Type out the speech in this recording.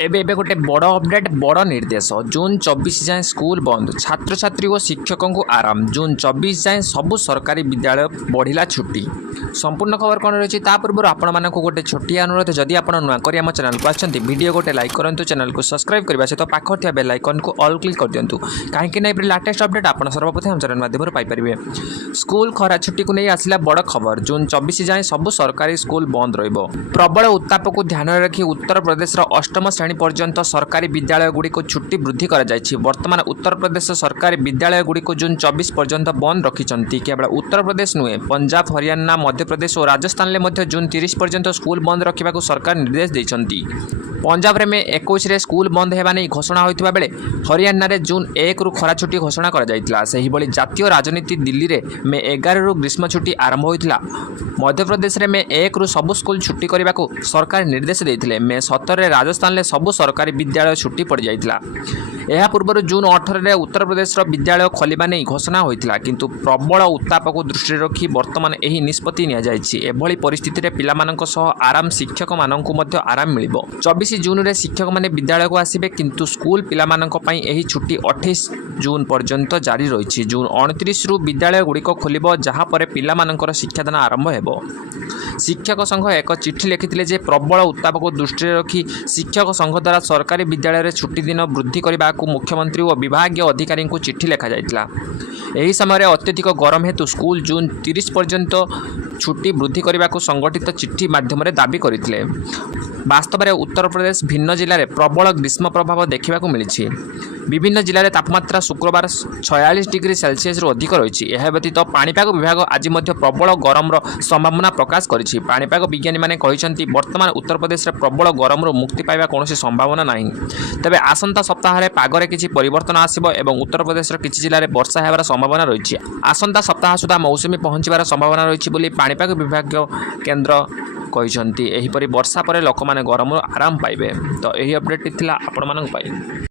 एबे एबे गोटे बड़ अपडेट बड़ निर्देश जून 24 जाए स्कूल बंद छात्र छात्री और शिक्षकों को आराम जून 24 जाए सबु सरकारी विद्यालय बढ़िला छुट्टी संपूर्ण खबर कौन रही पूर्व आपण मानक गोटे छोटिया अनुरोध जदि आप नुआक आम चैनल को आछंती वीडियो गोटे लाइक करूँ चैनल को सब्सक्राइब करने सहित पाखर थी बेल आइकन को ऑल क्लिक कर दिंतु कहीं लेटेस्ट अपडेट आप सर्वप्रथम चैनल माध्यम पाइपर स्कूल खरा छुट्टी को नहीं आसला बड़ खबर जून 24 जाए सबु सरकारी स्कूल बंद रहिबो प्रबल उत्ताप को ध्यान रखी उत्तर प्रदेश अष्टम श्रेणी पर्यंत सरकारी विद्यालय गुड़िक छुट्टी वृद्धि वर्तमान उत्तर प्रदेश सरकारी विद्यालय गुड़िक जून 24 पर्यंत बंद रखिंट केवल उत्तर प्रदेश नुहे पंजाब हरियाणा मध्य प्रदेश और राजस्थान में जून 30 पर्यंत स्कूल बंद रखा सरकार निर्देश देते पंजाब में 21 रे स्कूल बंद होगा नहीं घोषणा होता बेले हरियाणा रे जून 1 रु खरा छुट्टी घोषणा कर जातीय राजनीति दिल्ली रे मे 11 रु ग्रीष्म छुट्टी आरंभ होता मध्य प्रदेश में मे 1 रु सबु स्कूल छुट्टी करने को सरकार निर्देश देते मे 17 रे राजस्थान में सबु सरकारी विद्यालय छुट्टी पड़ जाता यह पूर्व जून 18 रे उत्तर प्रदेश विद्यालय खोलिबा नहीं घोषणा होता किंतु प्रबल उत्ताप को दृष्टि रखी वर्तमान यही निष्पत्ति एभली परिस्थिति रे पिलामानंक सह आराम शिक्षक मानंकु मध्य आराम मिलिबो 24 जून रे शिक्षक माने विद्यालय को आसिबे किंतु स्कूल पिलामानंक पई एही छुट्टी 28 जून पर्यंत जारी रही जून 29 रु विद्यालय गुड़िक खोलिबो जहाँ पर पिलामानंकर शिक्षादान आरंभ हेबो शिक्षक संघ एक चिठी लिखिथिले जे प्रबल उत्ताप को दृष्टि रखी शिक्षक संघ द्वारा सरकारी विद्यालय रे छुट्टी दिन वृद्धि करने को मुख्यमंत्री और विभागीय अधिकारी को चिठी लिखा जाइतिला एही समय अत्यधिक गरम हेतु स्कूल जून 30 पर्यंत छुट्टी वृद्धि करने को संगठित चिठी माध्यम दाबी करथिले वास्तव में उत्तर प्रदेश भिन्न जिले में प्रबल ग्रीष्म प्रभाव देखा मिली विभिन्न जिले में तापमात्रा शुक्रवार 46 डिग्री सेल्सियस अधिक रही यह व्यतीत पाणीपाग विभाग आज प्रबल गरम संभावना प्रकाश करिछि पाणीपाग विज्ञानी माने कहिसंती वर्तमान उत्तर प्रदेश में प्रबल गरम मुक्ति पाइबा कौनसी संभावना नहीं तेबे आसंता सप्ताह में पागरे किछि परिवर्तन आसिबो एवं उत्तर प्रदेश किछि जिले में वर्षा हेबार संभावना रही आसंता सप्ताह सुधा मौसुमी पहुंचबार संभावना रही बोली पाणीपाग विभाग केन्द्र कहते वर्षा पर लोक मैंने गरम आराम पाइबे तो यही अपडेट थिला आपण मानक पाई।